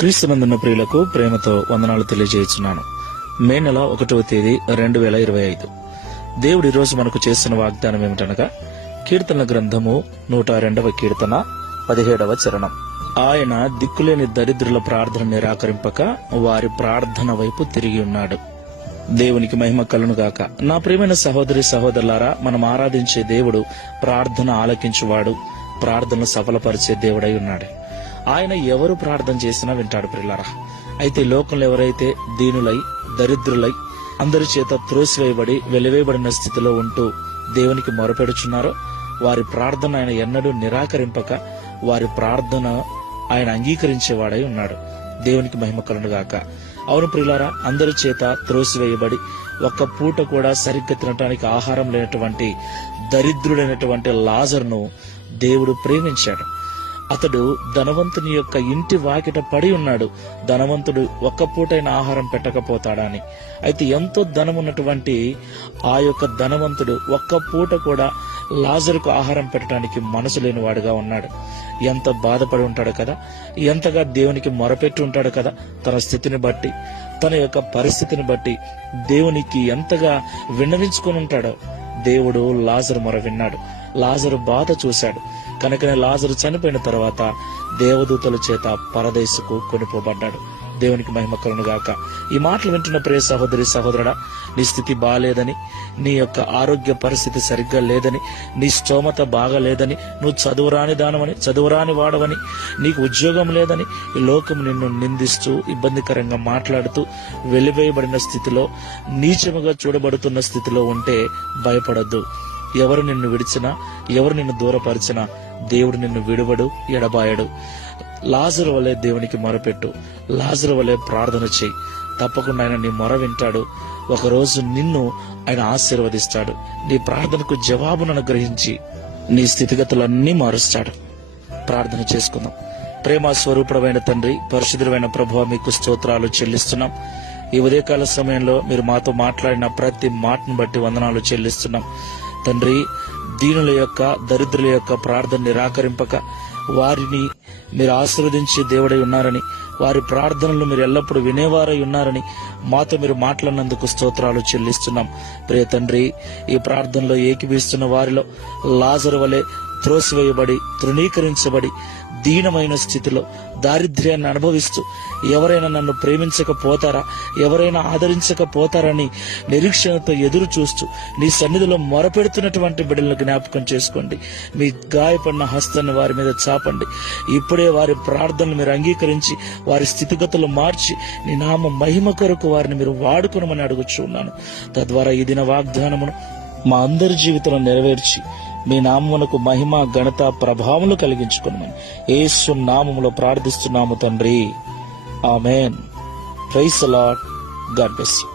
క్రీస్తునందున్న ప్రియులకు ప్రేమతో వందనాలు తెలియజేస్తున్నాను. మే నెల 1వ తేదీ 2025. దేవుడు ఈరోజు మనకు చేసిన వాగ్దానం ఏమిటనగా, కీర్తన గ్రంథము 102వ కీర్తన 17వ చరణం. ఆయన దిక్కులేని దరిద్రుల ప్రార్థన నిరాకరింపక వారి ప్రార్థన వైపు తిరిగి ఉన్నాడు. దేవునికి మహిమ కలుగునుగాక. నా ప్రియమైన సహోదరి సహోదరులారా, మనం ఆరాధించే దేవుడు ప్రార్థన ఆలకించువాడు, ప్రార్థనలు సఫలపరిచే దేవుడై ఉన్నాడు. ఆయన ఎవరు ప్రార్థన చేసినా వింటాడు ప్రియులారా. అయితే లోకంలో ఎవరైతే దీనులై దరిద్రులై అందరి చేత త్రోసివేయబడి వెలివేయబడిన స్థితిలో ఉంటూ దేవునికి మొరపెడుచున్నారో వారి ప్రార్థన ఆయన ఎన్నడూ నిరాకరింపక వారి ప్రార్థన ఆయన అంగీకరించేవాడై ఉన్నాడు. దేవునికి మహిమ కలుగునుగాక. అవును ప్రియులారా, అందరి చేత త్రోసివేయబడి ఒక్క పూట కూడా సరిగ్గా తినటానికి ఆహారం లేనటువంటి దరిద్రుడైనటువంటి లాజరును దేవుడు ప్రేమించాడు. అతడు ధనవంతుని యొక్క ఇంటి వాకిట పడి ఉన్నాడు. ధనవంతుడు ఒక్క పూటైన ఆహారం పెట్టకపోతాడా అని. అయితే ఎంతో ధనం ఉన్నటువంటి ఆ యొక్క ధనవంతుడు ఒక్క పూట కూడా లాజరుకు ఆహారం పెట్టడానికి మనసు లేనివాడుగా ఉన్నాడు. ఎంత బాధపడి ఉంటాడు కదా, ఎంతగా దేవునికి మొరపెట్టి ఉంటాడు కదా. తన స్థితిని బట్టి, తన యొక్క పరిస్థితిని బట్టి దేవునికి ఎంతగా విన్నవించుకొని ఉంటాడో. దేవుడు లాజరు మొర విన్నాడు, లాజరు బాధ చూశాడు. కనుకనే లాజరు చనిపోయిన తర్వాత దేవదూతల చేత పరదేశకు కొనిపోబడ్డాడు. దేవునికి మహిమ కలుగునుగాక. ఈ మాటలు వింటున్న ప్రియ సహోదరి సహోదరుడా, నీ స్థితి బాగాలేదని, నీ యొక్క ఆరోగ్య పరిస్థితి సరిగ్గా లేదని, నీ స్తోమత బాగాలేదని, నువ్వు చదువురాని దానవని, చదువురాని వాడవని, నీకు ఉద్యోగం లేదని ఈ లోకం నిన్ను నిందిస్తూ ఇబ్బందికరంగా మాట్లాడుతూ వెలివేయబడిన స్థితిలో, నీచముగా చూడబడుతున్న స్థితిలో ఉంటే భయపడద్దు. ఎవరు నిన్ను విడిచినా, ఎవరు నిన్ను దూరపరిచినా దేవుడు నిన్ను విడువడు, ఎడబాయడు. లాజరు వలె దేవునికి మొరపెట్టు, లాజరు వలె ప్రార్థన చేయి. తప్పకుండా ఆయన నీ మొర వింటాడు. ఒకరోజు నిన్ను ఆయన ఆశీర్వదిస్తాడు. నీ ప్రార్థనకు జవాబును అనుగ్రహించి నీ స్థితిగతులన్నీ మారుస్తాడు. ప్రార్థన చేసుకుందాం. ప్రేమ స్వరూపుడమైన తండ్రి, పరిశుద్ధుడైన ప్రభువా, మీకు స్తోత్రాలు చెల్లిస్తున్నాం. ఈ ఉదయకాల సమయంలో మీరు మాతో మాట్లాడిన ప్రతి మాటను బట్టి వందనాలు చెల్లిస్తున్నాం తండ్రి. దీనుల యొక్క దరిద్రుల యొక్క ప్రార్థన నిరాకరింపక వారిని మీరు ఆశీర్వదించే దేవుడై ఉన్నారని, వారి ప్రార్థనలు మీరు ఎల్లప్పుడూ వినేవారై ఉన్నారని మాతో మీరు మాట్లాడినందుకు స్తోత్రాలు చెల్లిస్తున్నాం. ప్రియ తండ్రి, ఈ ప్రార్థనలో ఏకీభవిస్తున్న వారిలో లాజరు వలె త్రోసివేయబడి తృణీకరించబడి దీనమైన స్థితిలో దారిద్ర్యాన్ని అనుభవిస్తూ ఎవరైనా నన్ను ప్రేమించకపోతారా, ఎవరైనా ఆదరించకపోతారని నిరీక్షణతో ఎదురు చూస్తూ నీ సన్నిధిలో మొరపెడుతున్నటువంటి బిడ్డలను జ్ఞాపకం చేసుకోండి. మీ గాయపడిన హస్తాన్ని వారి మీద చాపండి. ఇప్పుడే వారి ప్రార్థనలు మీరు అంగీకరించి వారి స్థితిగతులు మార్చి నీ నామ మహిమ కొరకు వారిని మీరు వాడుకోనమని అడుగుచున్నాను. తద్వారా ఈ దిన వాగ్దానమును మా అందరి జీవితంలో నెరవేర్చి మీ నామమునకు మహిమ ఘనత ప్రభావములు కలిగించుకున్నామని యేసు నామములో ప్రార్థిస్తున్నాము తండ్రి. Amen. Praise the Lord. God bless you.